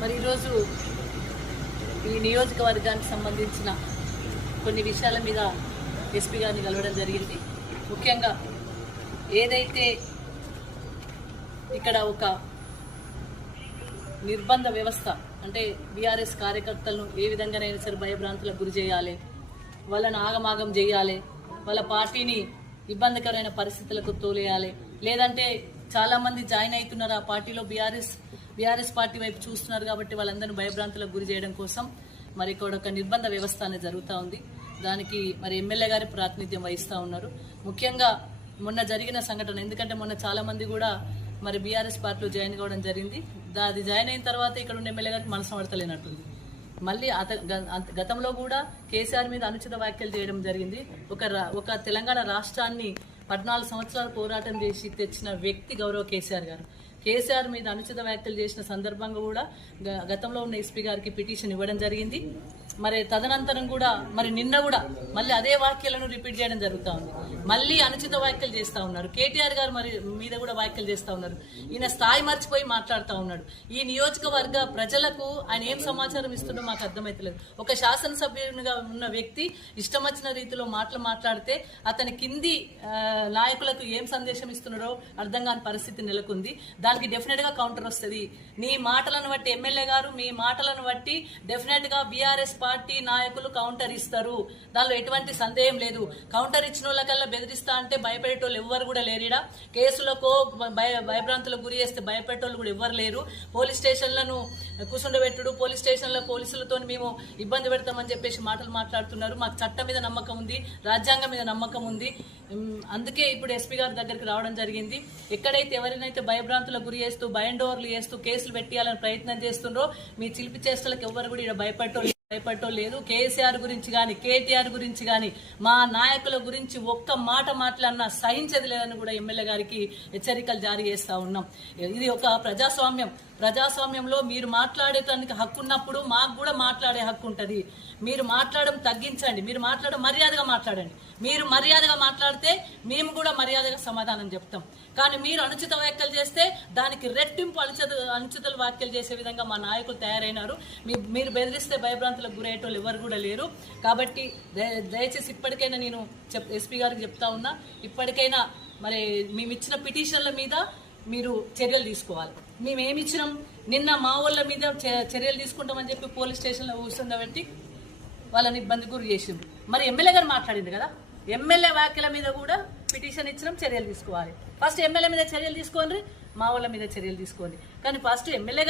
మరి ఈరోజు ఈ నియోజకవర్గానికి సంబంధించిన కొన్ని విషయాల మీద ఎస్పీ గారిని కలవడం జరిగింది. ముఖ్యంగా ఏదైతే ఇక్కడ ఒక నిర్బంధ వ్యవస్థ అంటే బీఆర్ఎస్ కార్యకర్తలను ఏ విధంగానైనా సరే భయభ్రాంతులకు గురి చేయాలి, వాళ్ళని ఆగమాగం చేయాలి, వాళ్ళ పార్టీని ఇబ్బందికరమైన పరిస్థితులకు తోలేయాలి, లేదంటే చాలామంది జాయిన్ అవుతున్నారు ఆ పార్టీలో బీఆర్ఎస్ పార్టీ వైపు చూస్తున్నారు కాబట్టి వాళ్ళందరినీ భయభ్రాంతులకు గురి చేయడం కోసం మరి ఇక్కడ ఒక నిర్బంధ వ్యవస్థ అనేది జరుగుతూ ఉంది. దానికి మరి ఎమ్మెల్యే గారి ప్రాతినిధ్యం వహిస్తూ ఉన్నారు. ముఖ్యంగా మొన్న జరిగిన సంఘటన, ఎందుకంటే మొన్న చాలా మంది కూడా మరి బీఆర్ఎస్ పార్టీలో జాయిన్ కావడం జరిగింది. అది జాయిన్ అయిన తర్వాత ఇక్కడ ఉన్న ఎమ్మెల్యే గారికి మనసు పడతలేనట్టుంది. మళ్ళీ గతంలో కూడా కేసీఆర్ మీద అనుచిత వ్యాఖ్యలు చేయడం జరిగింది. ఒక తెలంగాణ రాష్ట్రాన్ని 14 సంవత్సరాలు పోరాటం చేసి తెచ్చిన వ్యక్తి గౌరవ కేసీఆర్ గారు. కేసీఆర్ మీద అనుచిత వ్యాఖ్యలు చేసిన సందర్భంగా కూడా గతంలో ఉన్న ఎస్పీ గారికి పిటిషన్ ఇవ్వడం జరిగింది. మరి తదనంతరం కూడా మరి నిన్న కూడా మళ్ళీ అదే వ్యాఖ్యలను రిపీట్ చేయడం జరుగుతూ ఉంది. మళ్ళీ అనుచిత వ్యాఖ్యలు చేస్తూ ఉన్నారు. కేటీఆర్ గారు మరి మీద కూడా వ్యాఖ్యలు చేస్తూ ఉన్నారు. ఈయన స్థాయి మర్చిపోయి మాట్లాడుతూ ఉన్నాడు. ఈ నియోజకవర్గ ప్రజలకు ఆయన ఏం సమాచారం ఇస్తుండో మాకు అర్థమైతలేదు. ఒక శాసనసభ్యునిగా ఉన్న వ్యక్తి ఇష్టం వచ్చిన రీతిలో మాట్లాడితే అతని కింది నాయకులకు ఏం సందేశం ఇస్తున్నారో అర్థం కాని పరిస్థితి నెలకొంది. దానికి డెఫినెట్ గా కౌంటర్ వస్తుంది. నీ మాటలను బట్టి ఎమ్మెల్యే గారు మీ మాటలను బట్టి డెఫినెట్ గా బీఆర్ఎస్ పార్టీ నాయకులు కౌంటర్ ఇస్తారు. దానిలో ఎటువంటి సందేహం లేదు. కౌంటర్ ఇచ్చిన వాళ్ళకల్లా బెదిరిస్తా అంటే భయపడేటోళ్ళు ఎవ్వరు కూడా లేరిడా. కేసులకు భయభ్రాంతులకు గురి చేస్తే భయపడేటోళ్ళు కూడా ఎవ్వరు లేరు. పోలీస్ స్టేషన్లను కూర్చుండబెట్టుడు, పోలీస్ స్టేషన్ల పోలీసులతో మేము ఇబ్బంది పెడతామని చెప్పేసి మాటలు మాట్లాడుతున్నారు. మాకు చట్టం మీద నమ్మకం ఉంది, రాజ్యాంగం మీద నమ్మకం ఉంది. అందుకే ఇప్పుడు ఎస్పీ గారి దగ్గరికి రావడం జరిగింది. ఎక్కడైతే ఎవరినైతే భయభ్రాంతులకు గురి చేస్తూ బైండోవర్లు చేస్తూ కేసులు పెట్టాలని ప్రయత్నం చేస్తుండ్రో మీ చిలిపి చేష్టలకు ఎవ్వరు కూడా ఇక్కడ భయపడటం లేదు. కేసీఆర్ గురించి కానీ కేటీఆర్ గురించి కానీ మా నాయకుల గురించి ఒక్క మాట మాట్లాడినా సహించదు లేదని కూడా ఎమ్మెల్యే గారికి హెచ్చరికలు జారీ చేస్తా ఉన్నాం. ఇది ఒక ప్రజాస్వామ్యంలో మీరు మాట్లాడేటానికి హక్కు ఉన్నప్పుడు మాకు కూడా మాట్లాడే హక్కు ఉంటుంది. మీరు మాట్లాడడం తగ్గించండి, మీరు మాట్లాడడం మర్యాదగా మాట్లాడండి. మీరు మర్యాదగా మాట్లాడితే మేము కూడా మర్యాదగా సమాధానం చెప్తాం. కానీ మీరు అనుచిత వ్యాఖ్యలు చేస్తే దానికి రెట్టింపు అనుచిత వ్యాఖ్యలు చేసే విధంగా మా నాయకులు తయారైనారు. మీరు బెదిరిస్తే భయభ్రాంతులకు గురయ్యేటోళ్ళు ఎవరు కూడా లేరు. కాబట్టి దయచేసి ఇప్పటికైనా నేను ఎస్పీ గారికి చెప్తా ఉన్నా, ఇప్పటికైనా మరి మేము ఇచ్చిన పిటిషన్ల మీద మీరు చర్యలు తీసుకోవాలి. మేమేమి ఇచ్చినాం, నిన్న మా వాళ్ళ మీద చర్యలు తీసుకుంటామని చెప్పి పోలీస్ స్టేషన్లో కూర్చుండబెట్టి వాళ్ళని ఇబ్బంది గురి చేసిండ్రు. మరి ఎమ్మెల్యే గారు మాట్లాడింది కదా, ఎమ్మెల్యే వ్యాఖ్యల మీద కూడా పిటిషన్ ఇచ్చినాం, చర్యలు తీసుకోవాలి. ఫస్ట్ ఎమ్మెల్యే మీద చర్యలు తీసుకోండి, మా వాళ్ళ మీద చర్యలు తీసుకోండి. కానీ ఫస్ట్ ఎమ్మెల్యే